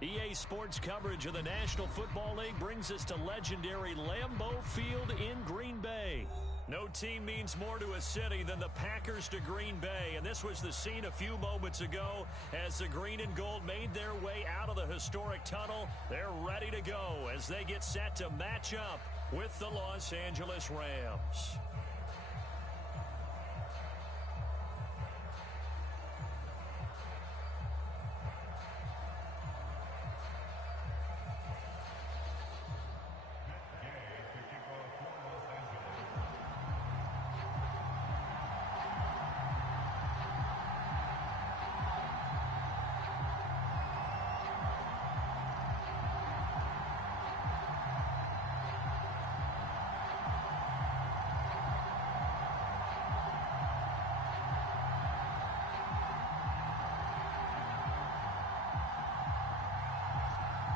EA Sports coverage of the National Football League brings us to legendary Lambeau Field in Green Bay. No team means more to a city than the Packers to Green Bay, and this was the scene a few moments ago as the green and gold made their way out of the historic tunnel. They're ready to go as they get set to match up with the Los Angeles Rams.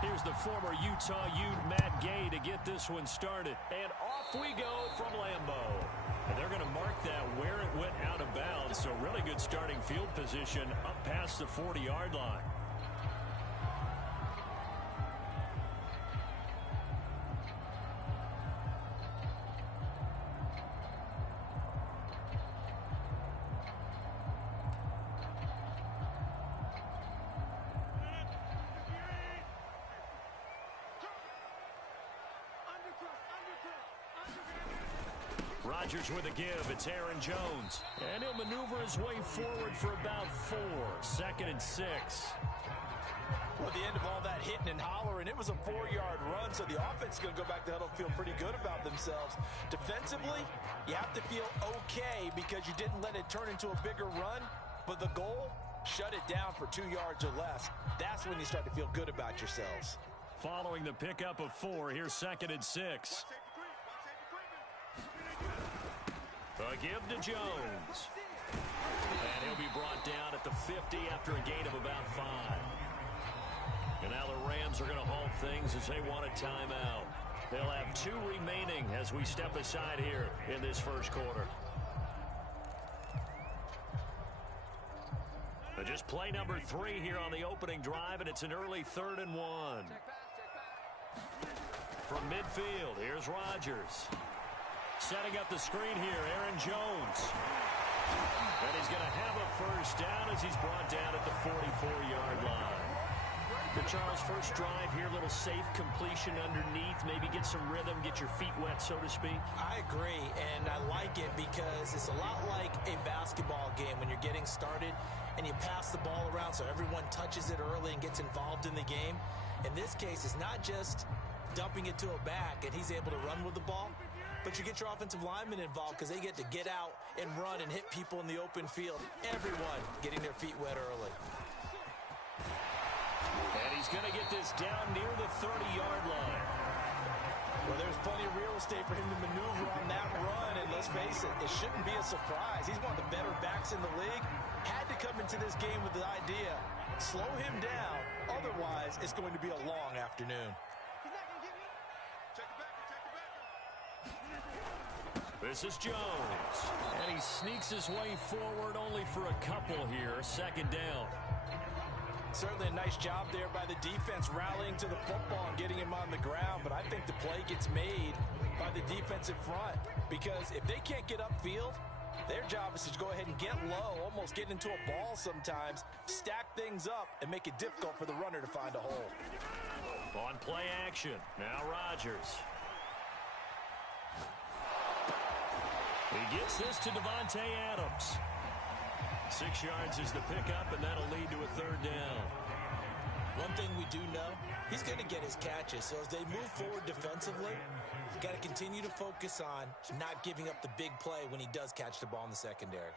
Here's the former Utah Ute, Matt Gay, to get this one started. And off we go from Lambeau. And they're going to mark that where it went out of bounds. So really good starting field position up past the 40-yard line. Rodgers with a give. It's Aaron Jones. And he'll maneuver his way forward for about 4. 2nd and 6. Well, at the end of all that hitting and hollering, it was a 4-yard run, so the offense is going to go back to huddle, feel pretty good about themselves. Defensively, you have to feel okay because you didn't let it turn into a bigger run, but the goal, shut it down for 2 yards or less. That's when you start to feel good about yourselves. Following the pickup of 4, here's 2nd and 6. A give to Jones. And he'll be brought down at the 50 after a gain of about 5. And now the Rams are going to halt things as they want a timeout. They'll have 2 remaining as we step aside here in this first quarter. But just play number 3 here on the opening drive, and it's an early 3rd and 1. From midfield, here's Rodgers. Setting up the screen here, Aaron Jones. And he's going to have a first down as he's brought down at the 44-yard line. The Charles, first drive here, little safe completion underneath, maybe get some rhythm, get your feet wet, so to speak. I agree, and I like it because it's a lot like a basketball game when you're getting started and you pass the ball around so everyone touches it early and gets involved in the game. In this case, it's not just dumping it to a back and he's able to run with the ball, but you get your offensive linemen involved because they get to get out and run and hit people in the open field. Everyone getting their feet wet early. And he's going to get this down near the 30-yard line. Well, there's plenty of real estate for him to maneuver on that run, and let's face it, it shouldn't be a surprise. He's one of the better backs in the league. Had to come into this game with the idea, slow him down, otherwise it's going to be a long afternoon. This is Jones, and he sneaks his way forward only for a couple here, 2nd down. Certainly a nice job there by the defense rallying to the football and getting him on the ground, but I think the play gets made by the defensive front because if they can't get upfield, their job is to go ahead and get low, almost get into a ball sometimes, stack things up, and make it difficult for the runner to find a hole. On play action, now Rodgers. He gets this to Devontae Adams. 6 yards is the pickup, and that'll lead to a 3rd down. One thing we do know, he's going to get his catches. So as they move forward defensively, got to continue to focus on not giving up the big play when he does catch the ball in the secondary.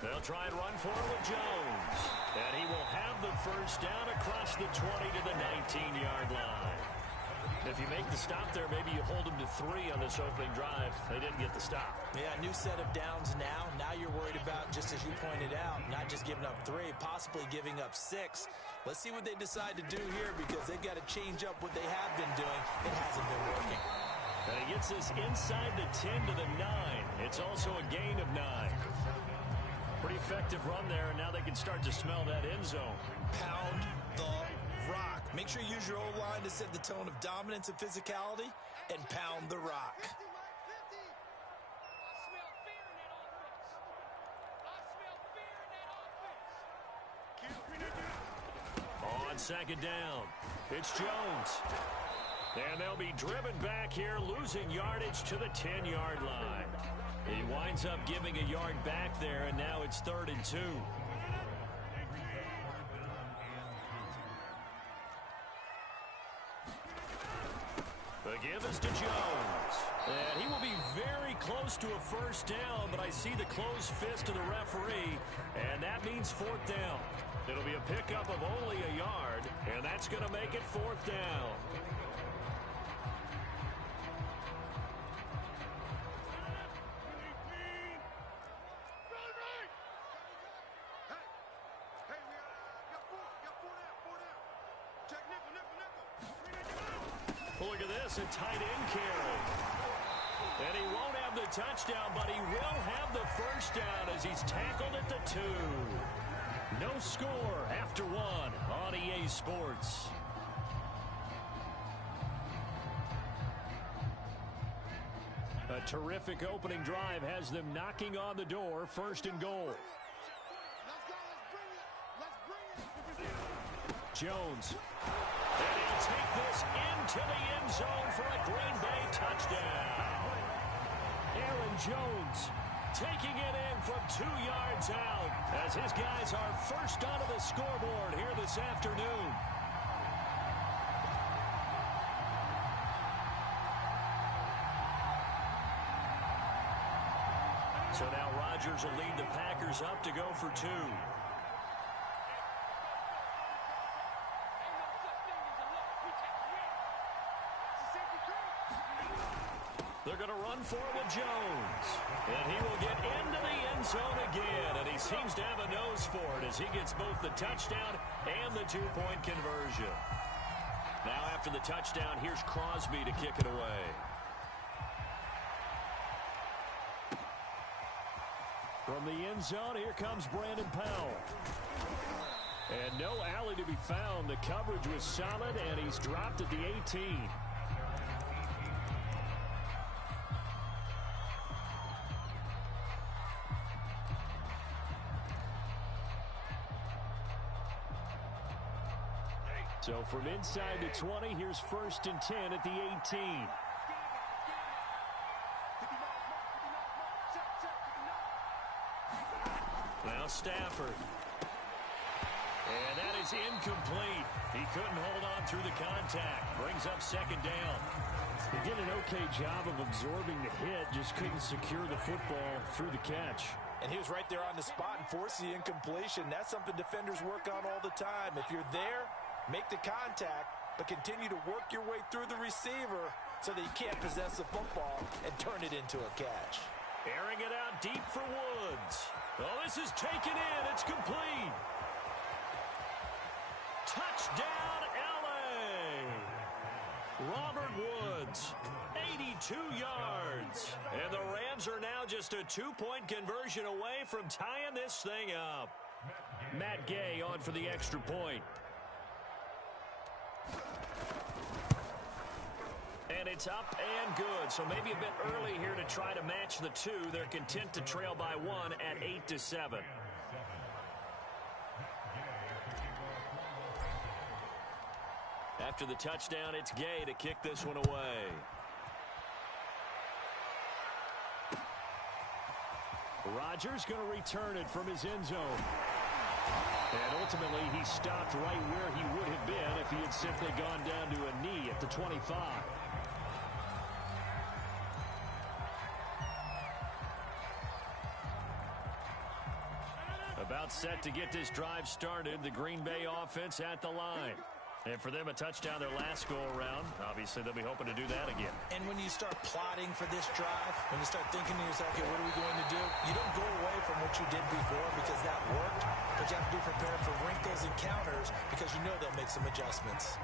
They'll try and run for it with Jones. And he will have the first down across the 20 to the 19-yard line. If you make the stop there, maybe you hold them to 3 on this opening drive. They didn't get the stop. Yeah, new set of downs now. Now you're worried about, just as you pointed out, not just giving up 3, possibly giving up 6. Let's see what they decide to do here because they've got to change up what they have been doing. It hasn't been working. And he gets this inside the 10 to the 9. It's also a gain of 9. Pretty effective run there, and now they can start to smell that end zone. Pound the rock. Make sure you use your O-line to set the tone of dominance and physicality, and pound the rock. On second down, it's Jones. And they'll be driven back here, losing yardage to the 10-yard line. He winds up giving a yard back there, and now it's 3rd and 2. The give is to Jones. And he will be very close to a first down, but I see the closed fist of the referee, and that means 4th down. It'll be a pickup of only a yard, and that's going to make it 4th down. Look at this, a tight end carry. And he won't have the touchdown, but he will have the first down as he's tackled at the 2. No score after 1 on EA Sports. A terrific opening drive has them knocking on the door, 1st and goal. Jones. And he'll take this into the end zone for a Green Bay touchdown. Aaron Jones taking it in from 2 yards out as his guys are first onto the scoreboard here this afternoon. So now Rodgers will lead the Packers up to go for 2. They're going to run for it with Jones. And he will get into the end zone again. And he seems to have a nose for it as he gets both the touchdown and the 2-point conversion. Now after the touchdown, here's Crosby to kick it away. From the end zone, here comes Brandon Powell. And no alley to be found. The coverage was solid, and he's dropped at the 18. So from inside the 20, here's 1st and 10 at the 18. Now Stafford. And that is incomplete. He couldn't hold on through the contact. Brings up 2nd down. He did an okay job of absorbing the hit, just couldn't secure the football through the catch. And he was right there on the spot and forced the incompletion. That's something defenders work on all the time. If you're there, make the contact, but continue to work your way through the receiver so that he can't possess the football and turn it into a catch. Airing it out deep for Woods. Oh, this is taken in. It's complete. Touchdown, L.A. Robert Woods, 82 yards. And the Rams are now just a 2-point conversion away from tying this thing up. Matt Gay on for the extra point. And it's up and good. So maybe a bit early here to try to match the 2. They're content to trail by 1 at 8-7. After the touchdown, it's Gay to kick this one away. Rodgers going to return it from his end zone. And ultimately, he stopped right where he would have been if he had simply gone down to a knee at the 25. About set to get this drive started. The Green Bay offense at the line. And for them, a touchdown their last go-around. Obviously, they'll be hoping to do that again. And when you start plotting for this drive, when you start thinking to yourself, okay, what are we going to do? You don't go away from what you did before because that worked. But you have to be prepared for wrinkles and counters because you know they'll make some adjustments.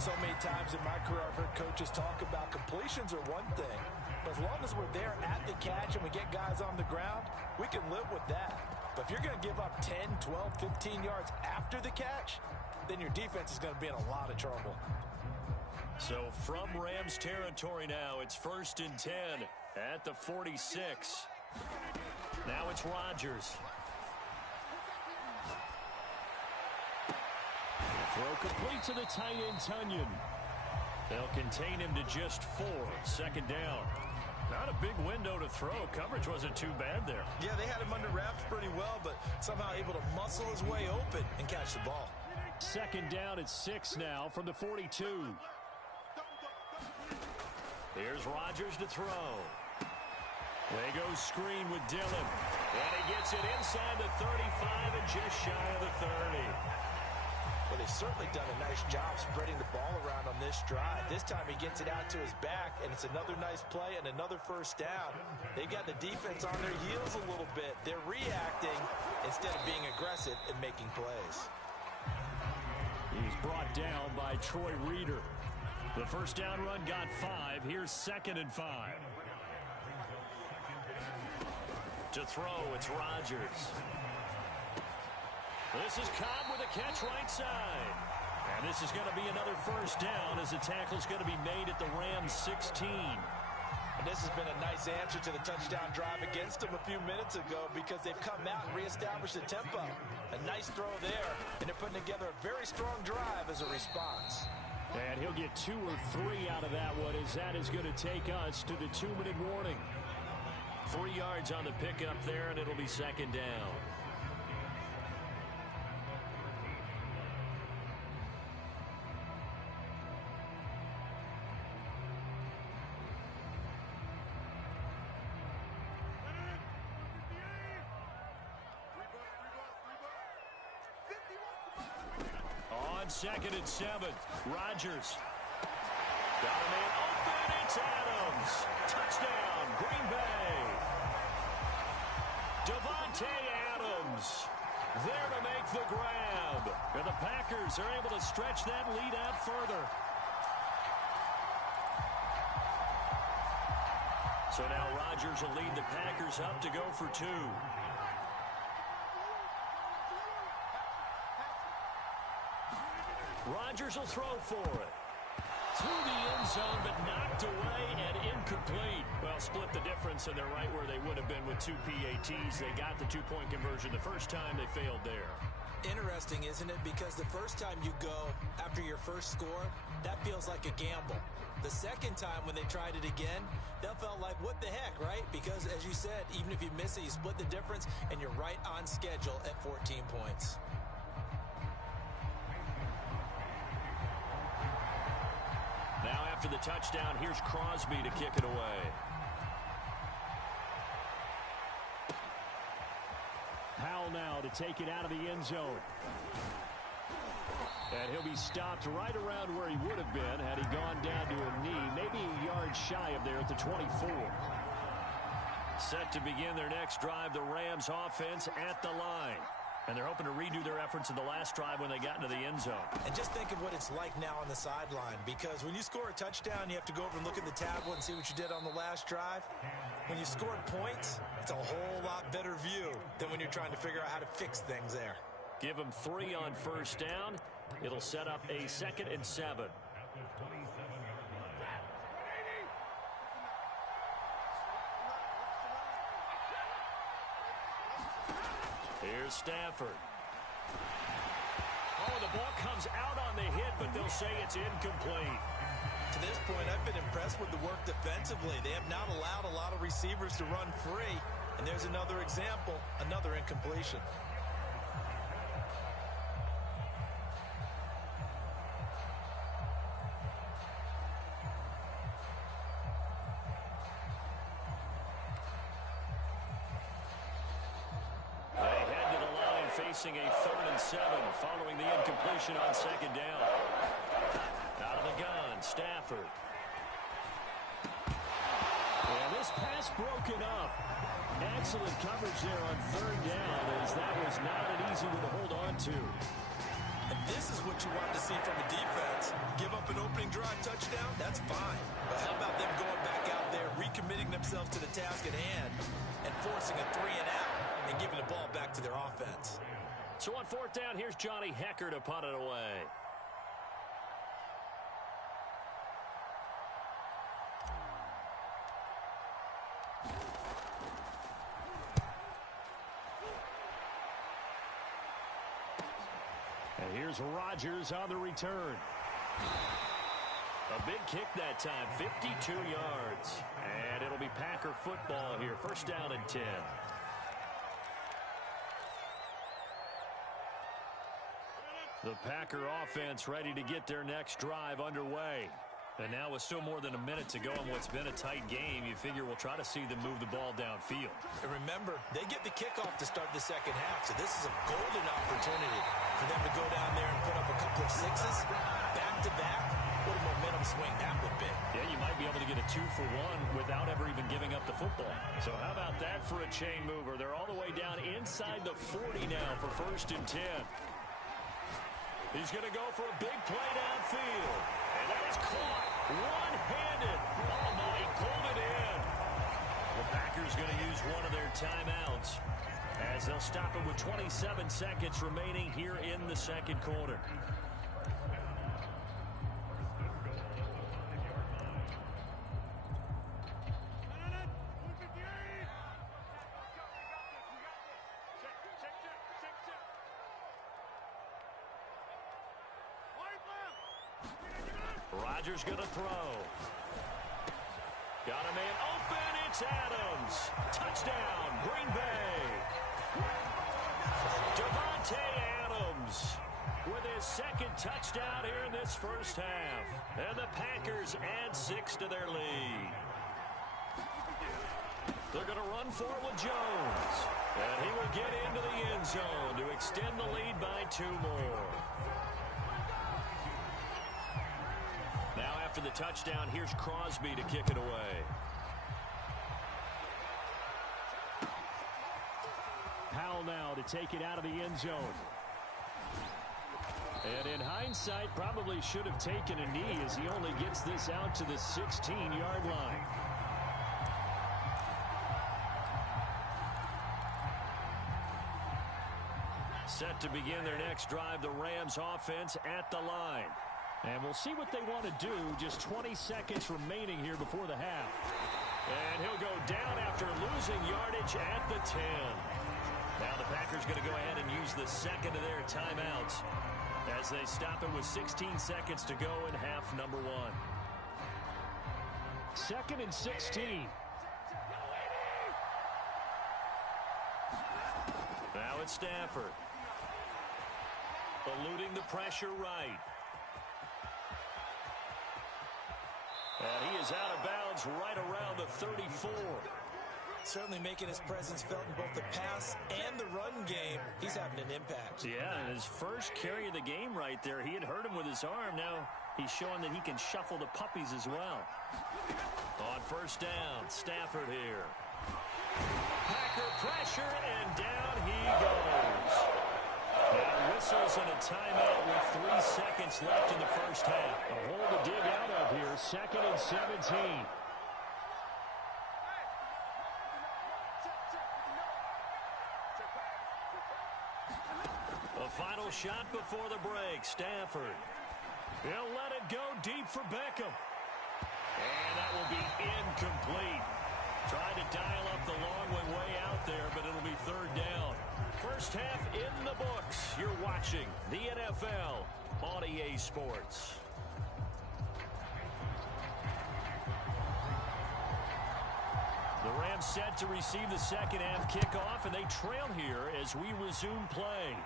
So many times in my career, I've heard coaches talk about completions are one thing. But as long as we're there at the catch and we get guys on the ground, we can live with that. But if you're going to give up 10, 12, 15 yards after the catch, then your defense is going to be in a lot of trouble. So from Rams territory now, it's 1st and 10 at the 46. Now it's Rodgers. Throw complete to the tight end, Tunyon. They'll contain him to just 4. 2nd down. Not a big window to throw. Coverage wasn't too bad there. Yeah, they had him under wraps pretty well, but somehow able to muscle his way open and catch the ball. 2nd down at 6 now from the 42. Here's Rodgers to throw. They go screen with Dillon. And he gets it inside the 35 and just shy of the 30. Well, they've certainly done a nice job spreading the ball around on this drive. This time he gets it out to his back, and it's another nice play and another 1st down. They've got the defense on their heels a little bit. They're reacting instead of being aggressive and making plays. He's brought down by Troy Reeder. The 1st down run got 5. Here's 2nd and 5. To throw, it's Rodgers. This is Cobb with a catch right side. And this is going to be another 1st down as the tackle's going to be made at the Rams 16. And this has been a nice answer to the touchdown drive against them a few minutes ago because they've come out and reestablished the tempo. A nice throw there, and they're putting together a very strong drive as a response. And he'll get 2 or 3 out of that one as that is going to take us to the 2-minute warning. 3 yards on the pickup there, and it'll be 2nd down. On 2nd and 7, Rodgers. Got a man open, it's Adams. Touchdown, Green Bay. Devontae Adams there to make the grab. And the Packers are able to stretch that lead out further. So now Rodgers will lead the Packers up to go for 2. Rodgers will throw for it. To the end zone, but knocked away and incomplete. Well, split the difference, and they're right where they would have been with 2 PATs. They got the 2-point conversion the first time. They failed there. Interesting, isn't it? Because the first time you go after your first score, that feels like a gamble. The second time when they tried it again, that felt like, what the heck, right? Because, as you said, even if you miss it, you split the difference, and you're right on schedule at 14 points. Now after the touchdown, here's Crosby to kick it away. Powell now to take it out of the end zone. And he'll be stopped right around where he would have been had he gone down to a knee, maybe a yard shy of there at the 24. Set to begin their next drive, the Rams offense at the line. And they're hoping to redo their efforts in the last drive when they got into the end zone. And just think of what it's like now on the sideline, because when you score a touchdown, you have to go over and look at the tablet and see what you did on the last drive. When you scored points, it's a whole lot better view than when you're trying to figure out how to fix things there. Give them 3 on 1st down. It'll set up a 2nd and 7. Here's Stafford. Oh, the ball comes out on the hit, but they'll say it's incomplete. To this point, I've been impressed with the work defensively. They have not allowed a lot of receivers to run free. And there's another example, another incompletion. Facing a 3rd and 7 following the incompletion on 2nd down. Out of the gun, Stafford. And this pass broken up. Excellent coverage there on 3rd down, as that was not an easy one to hold on to. And this is what you want to see from a defense. Give up an opening drive touchdown, that's fine. But how about them going back out there, recommitting themselves to the task at hand, and forcing a 3 and out? and giving the ball back to their offense. So on fourth down, here's Johnny Hecker to punt it away. And here's Rodgers on the return. A big kick that time, 52 yards. And it'll be Packer football here, first down and 10. The Packer offense ready to get their next drive underway. And now with still more than a minute to go in what's been a tight game, you figure we'll try to see them move the ball downfield. And remember, they get the kickoff to start the second half, so this is a golden opportunity for them to go down there and put up a couple of sixes back-to-back. What a momentum swing that would be. Yeah, you might be able to get a 2-for-1 without ever even giving up the football. So how about that for a chain mover? They're all the way down inside the 40 now for first and 10. He's going to go for a big play downfield. And that is caught one-handed. Oh, my, he pulled it in. The Packers going to use one of their timeouts as they'll stop it with 27 seconds remaining here in the second quarter. Rodgers going to throw. Got a man open. It's Adams. Touchdown, Green Bay. Devontae Adams with his second touchdown here in this first half. And the Packers add 6 to their lead. They're going to run for it with Jones. And he will get into the end zone to extend the lead by 2 more. Now after the touchdown, here's Crosby to kick it away. Powell now to take it out of the end zone. And in hindsight, probably should have taken a knee as he only gets this out to the 16-yard line. Set to begin their next drive, the Rams offense at the line. And we'll see what they want to do. Just 20 seconds remaining here before the half. And he'll go down after losing yardage at the 10. Now the Packers going to go ahead and use the second of their timeouts as they stop it with 16 seconds to go in half number 1. 2nd and 16. Now it's Stafford. Eluding the pressure right. And he is out of bounds right around the 34. Certainly making his presence felt in both the pass and the run game. He's having an impact. Yeah, and his first carry of the game right there, he had hurt him with his arm. Now he's showing that he can shuffle the puppies as well. On first down, Stafford here. Packer pressure, and down he goes. Now whistles and a timeout with 3 seconds left in the first half. A hole to dig out of here, 2nd and 17. The final shot before the break, Stafford. He'll let it go deep for Beckham. And that will be incomplete. Tried to dial up the long way out there, but it'll be 3rd down. First half in the books. You're watching the NFL on EA Sports. The Rams set to receive the second half kickoff, and they trail here as we resume play.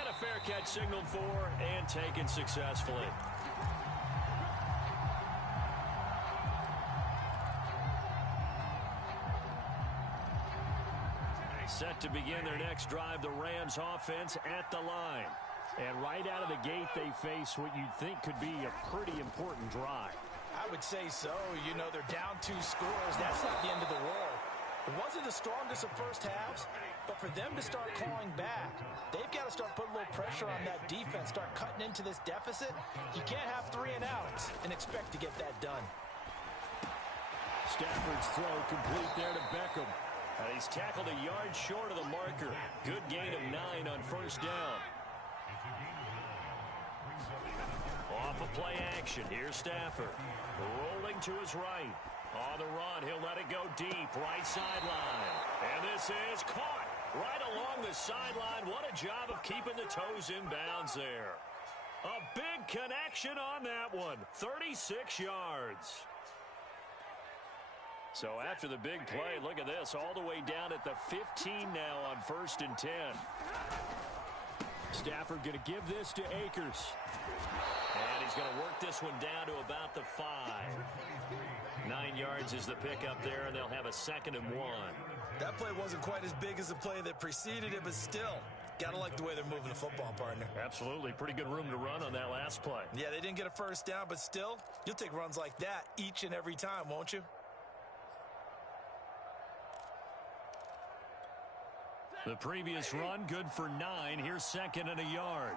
And a fair catch signaled for and taken successfully. Set to begin their next drive, the Rams offense at the line. And right out of the gate, they face what you'd think could be a pretty important drive. I would say so. You know, they're down 2 scores. That's not the end of the world. It wasn't the strongest of first halves, but for them to start clawing back, they've got to start putting a little pressure on that defense, start cutting into this deficit. You can't have 3 and outs and expect to get that done. Stafford's throw complete there to Beckham. And he's tackled a yard short of the marker. Good gain of 9 on first down. Off of play action. Here's Stafford. Rolling to his right. On the run, he'll let it go deep. Right sideline. And this is caught right along the sideline. What a job of keeping the toes in bounds there. A big connection on that one. 36 yards. So after the big play, look at this. All the way down at the 15 now on 1st and 10. Stafford going to give this to Akers. And he's going to work this one down to about the 5. 9 yards is the pickup there, and they'll have a 2nd and 1. That play wasn't quite as big as the play that preceded it, but still, got to like the way they're moving the football, partner. Absolutely. Pretty good room to run on that last play. Yeah, they didn't get a first down, but still, you'll take runs like that each and every time, won't you? The previous run, good for 9. Here's 2nd and a yard.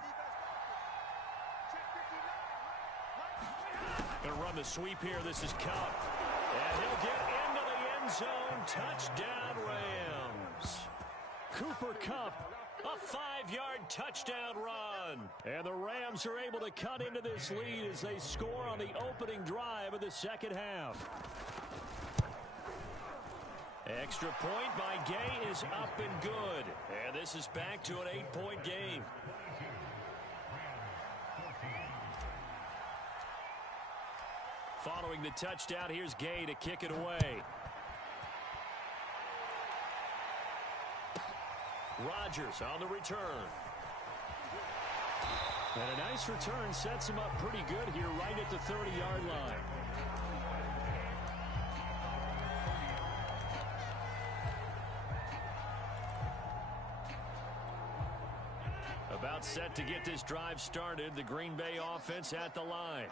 Going to run the sweep here. This is Kupp. And he'll get into the end zone. Touchdown, Rams. Cooper Kupp, a 5-yard touchdown run. And the Rams are able to cut into this lead as they score on the opening drive of the second half. Extra point by Gay is up and good. And this is back to an 8-point game. Following the touchdown, here's Gay to kick it away. Rodgers on the return. And a nice return sets him up pretty good here right at the 30-yard line. About set to get this drive started. The Green Bay offense at the line.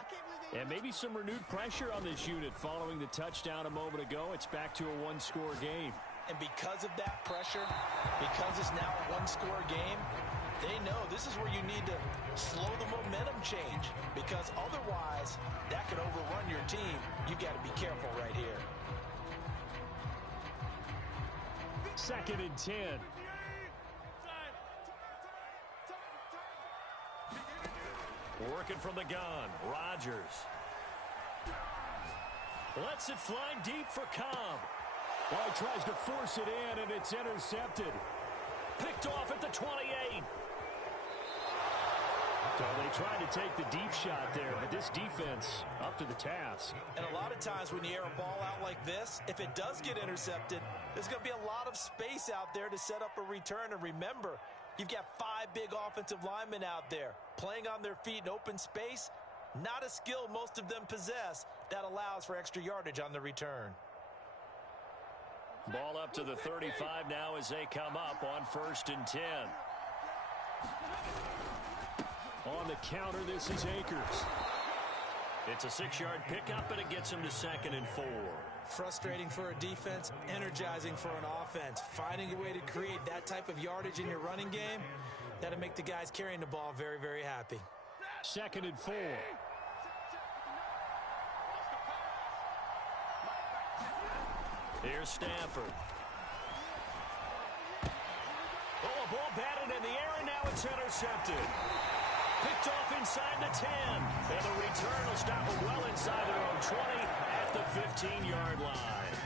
And maybe some renewed pressure on this unit following the touchdown a moment ago. It's back to a one-score game. And because of that pressure, because it's now a one-score game, they know this is where you need to slow the momentum change. Because otherwise, that could overrun your team. You've got to be careful right here. 2nd and 10. Working from the gun, Rodgers. Lets it fly deep for Cobb. Well, he tries to force it in, and it's intercepted. Picked off at the 28. So they tried to take the deep shot there, but this defense up to the task. And a lot of times when you air a ball out like this, if it does get intercepted, there's going to be a lot of space out there to set up a return. And remember, you've got 5 big offensive linemen out there playing on their feet in open space. Not a skill most of them possess that allows for extra yardage on the return. Ball up to the 35 now as they come up on 1st and 10. On the counter, this is Akers. It's a 6-yard pickup, and it gets him to 2nd and 4. Frustrating for a defense, energizing for an offense. Finding a way to create that type of yardage in your running game, that'll make the guys carrying the ball very, very happy. 2nd and 4. Here's Stafford. Oh, a ball batted in the air, and now it's intercepted. Picked off inside the 10. And the return will stop them well inside their own 20 at the 15-yard line.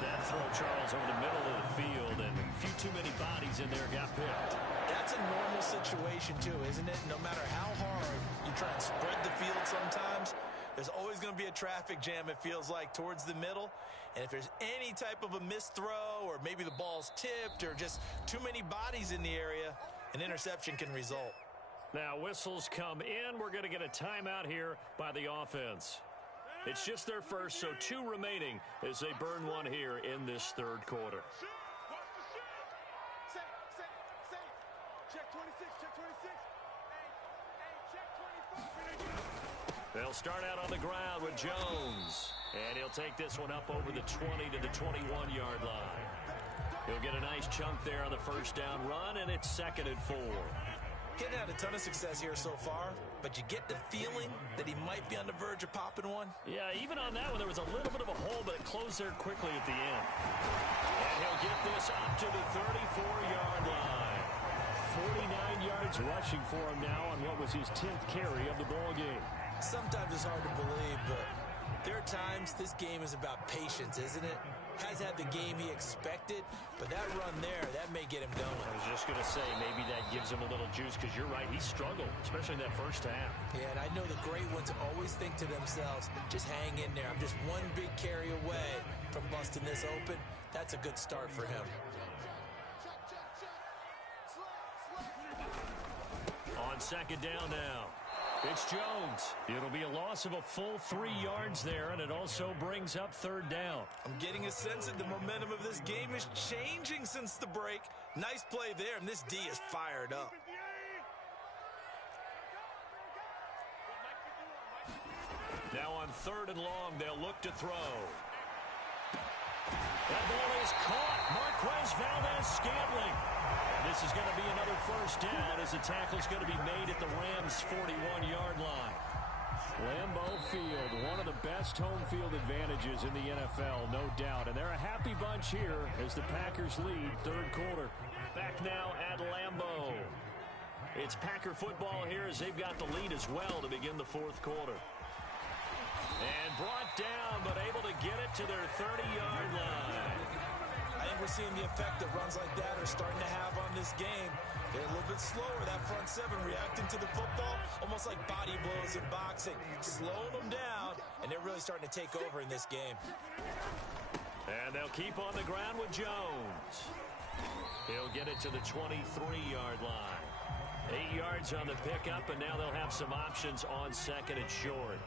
That throw, Charles, over the middle of the field, and a few too many bodies in there got picked. That's a normal situation, too, isn't it? No matter how hard you try and spread the field sometimes, there's always going to be a traffic jam, it feels like, towards the middle. And if there's any type of a missed throw, or maybe the ball's tipped, or just too many bodies in the area, an interception can result. Now whistles come in. We're going to get a timeout here by the offense. It's just their first, so 2 remaining as they burn one here in this 3rd quarter. They'll start out on the ground with Jones. And he'll take this one up over the 20 to the 21-yard line. He'll get a nice chunk there on the first down run, and it's 2nd and 4. Getting had a ton of success here so far, but you get the feeling that he might be on the verge of popping one. Yeah, even on that one, there was a little bit of a hole, but it closed there quickly at the end. And he'll get this up to the 34-yard line. 49 yards rushing for him now on what was his 10th carry of the ball game. Sometimes it's hard to believe, but there are times this game is about patience, isn't it? Has had the game he expected, but that run there, that may get him going. I was just going to say, maybe that gives him a little juice, because you're right, he struggled, especially in that first half. Yeah, and I know the great ones always think to themselves, just hang in there. I'm just one big carry away from busting this open. That's a good start for him. On second down now. It's Jones. It'll be a loss of a full 3 yards there, and it also brings up third down. I'm getting a sense that the momentum of this game is changing since the break. Nice play there, and this D is fired up. Now on third and long, they'll look to throw. That ball is caught. Marquez Valdez-Scantling. This is going to be another first down as the tackle's going to be made at the Rams' 41-yard line. Lambeau Field, one of the best home field advantages in the NFL, no doubt. And they're a happy bunch here as the Packers lead third quarter. Back now at Lambeau. It's Packer football here as they've got the lead as well to begin the fourth quarter. And brought down, but able to get it to their 30-yard line. I think we're seeing the effect that runs like that are starting to have on this game. They're a little bit slower, that front seven reacting to the football, almost like body blows in boxing, slowing them down, and they're really starting to take over in this game. And they'll keep on the ground with Jones. He'll get it to the 23-yard line. 8 yards on the pickup, and now they'll have some options on second and short.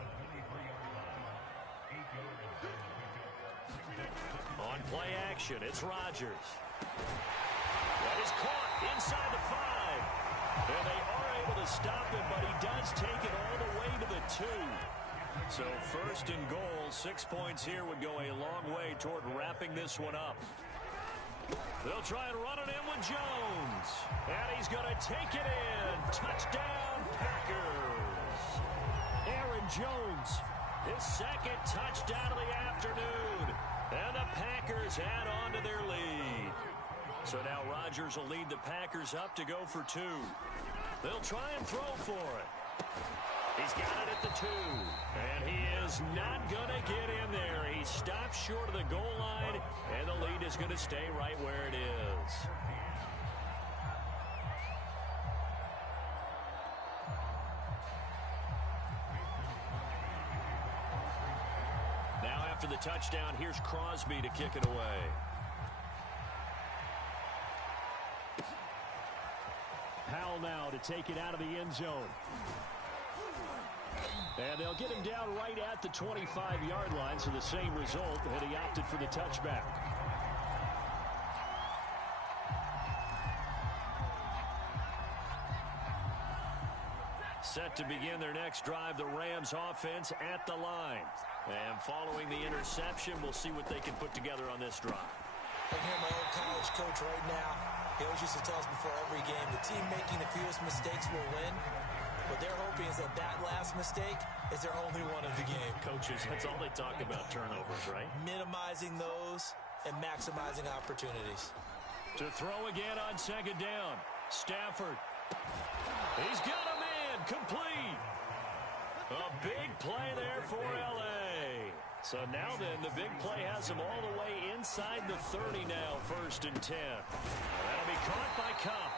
On play action, it's Rodgers. That is caught inside the 5. And they are able to stop him, but he does take it all the way to the 2. So first and goal, 6 points here would go a long way toward wrapping this one up. They'll try and run it in with Jones. And he's going to take it in. Touchdown, Packers. Aaron Jones, his second touchdown of the afternoon. And the Packers add on to their lead. So now Rodgers will lead the Packers up to go for 2. They'll try and throw for it. He's got it at the 2. And he is not going to get in there. He stops short of the goal line, and the lead is going to stay right where it is. Now after the touchdown, here's Crosby to kick it away. Powell now to take it out of the end zone. And they'll get him down right at the 25-yard line, so the same result, and he opted for the touchback. Set to begin their next drive, the Rams offense at the line. And following the interception, we'll see what they can put together on this drive. I hear my old college coach right now. He always used to tell us before every game, the team making the fewest mistakes will win. What they're hoping is that that last mistake is their only one of the game. Coaches, that's all they talk about, turnovers, right? Minimizing those and maximizing opportunities. To throw again on second down. Stafford. He's got a man complete. A big play there for L.A. So now then, the big play has him all the way inside the 30 now, 1st and 10. That'll be caught by Kupp.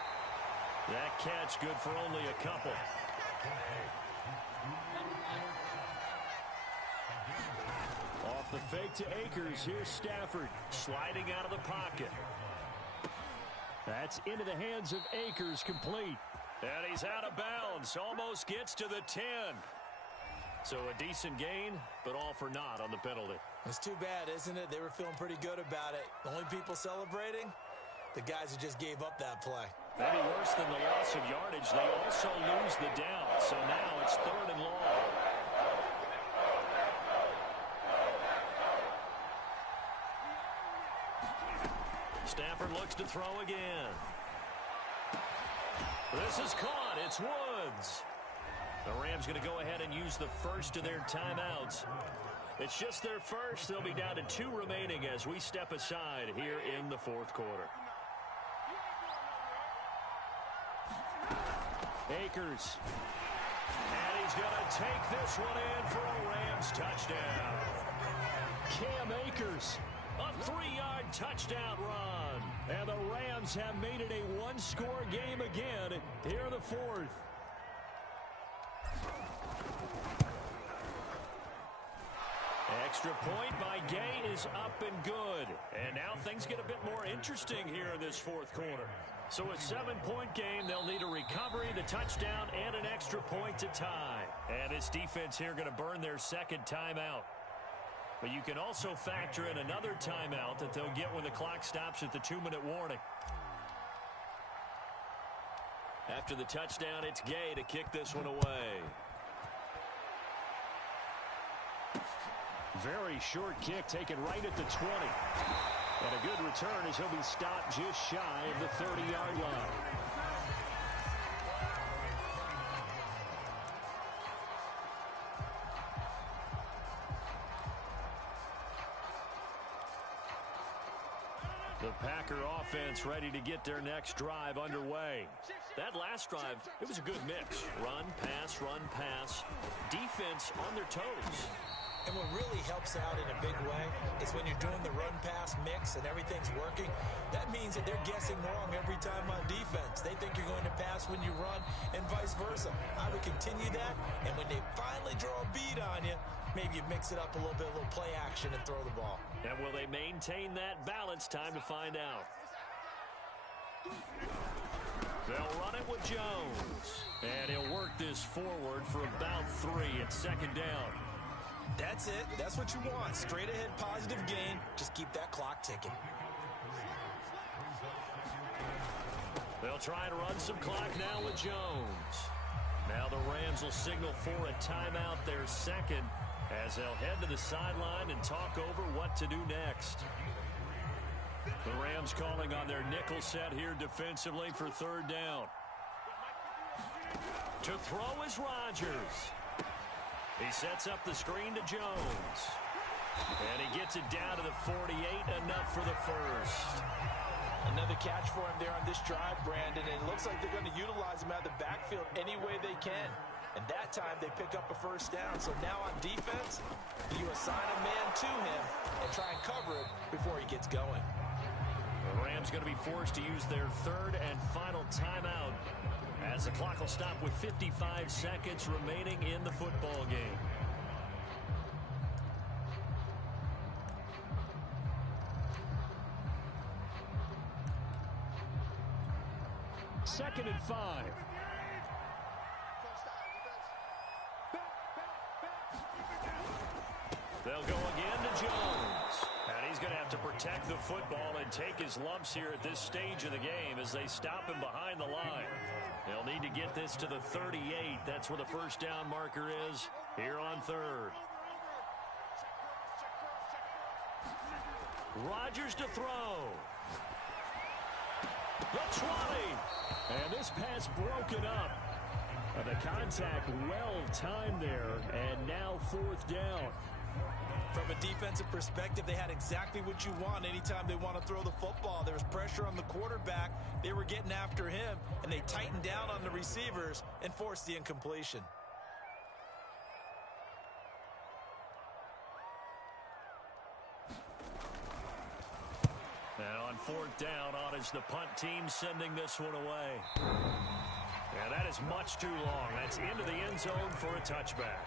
That catch good for only a couple. Off the fake to Akers, here's Stafford sliding out of the pocket. That's into the hands of Akers, complete. And he's out of bounds, almost gets to the 10. So a decent gain, but all for naught on the penalty. It's too bad, isn't it? They were feeling pretty good about it. The only people celebrating, the guys who just gave up that play. Maybe worse than the loss of yardage, they also lose the down. So now it's 3rd and long. Stafford looks to throw again. This is caught. It's Woods. The Rams going to go ahead and use the first of their timeouts. It's just their first. They'll be down to 2 remaining as we step aside here in the fourth quarter. Akers. And he's going to take this one in for a Rams touchdown. Cam Akers, a 3-yard touchdown run. And the Rams have made it a one-score game again here in the fourth. Extra point by Gay is up and good. And now things get a bit more interesting here in this fourth quarter. So a 7-point game, they'll need a recovery, the touchdown, and an extra point to tie. And this defense here going to burn their second timeout. But you can also factor in another timeout that they'll get when the clock stops at the 2-minute warning. After the touchdown, it's Gay to kick this one away. Very short kick taken right at the 20. And a good return as he'll be stopped just shy of the 30-yard line. The Packer offense ready to get their next drive underway. That last drive, it was a good mix. Run, pass, defense on their toes. And what really helps out in a big way is when you're doing the run-pass mix and everything's working, that means that they're guessing wrong every time on defense. They think you're going to pass when you run and vice versa. I would continue that, and when they finally draw a bead on you, maybe you mix it up a little bit, a little play action and throw the ball. And will they maintain that balance? Time to find out. They'll run it with Jones. And he'll work this forward for about 3 at second down. That's it. That's what you want. Straight ahead positive gain. Just keep that clock ticking. They'll try and run some clock now with Jones. Now the Rams will signal for a timeout, their second, as they'll head to the sideline and talk over what to do next. The Rams calling on their nickel set here defensively for third down. To throw is Rodgers. He sets up the screen to Jones. And he gets it down to the 48, enough for the first. Another catch for him there on this drive, Brandon. And it looks like they're going to utilize him out of the backfield any way they can. And that time they pick up a first down. So now on defense, you assign a man to him and try and cover it before he gets going. The Rams going to be forced to use their third and final timeout, as the clock will stop with 55 seconds remaining in the football game. Second and 5. They'll go again to Jones. And he's going to have to protect the football and take his lumps here at this stage of the game as they stop him behind the line. They'll need to get this to the 38. That's where the first down marker is here on third. Rodgers to throw. The 20. And this pass broken up. The contact well timed there. And now fourth down. From a defensive perspective, they had exactly what you want anytime they want to throw the football. There was pressure on the quarterback. They were getting after him, and they tightened down on the receivers and forced the incompletion. And on fourth down, on is the punt team sending this one away. Yeah, that is much too long. That's into the end zone for a touchback.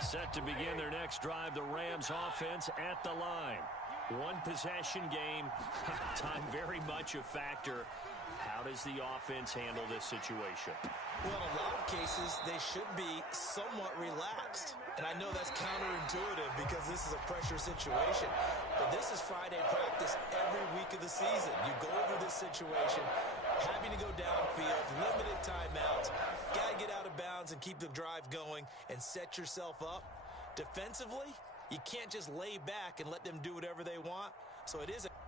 Set to begin their next drive, the Rams offense at the line. One possession game. Time very much a factor. How does the offense handle this situation? Well, in a lot of cases, they should be somewhat relaxed. And I know that's counterintuitive because this is a pressure situation. But this is Friday practice every week of the season. You go over this situation, having to go downfield, limited timeouts, got to get out of bounds and keep the drive going and set yourself up. Defensively, you can't just lay back and let them do whatever they want. So it is a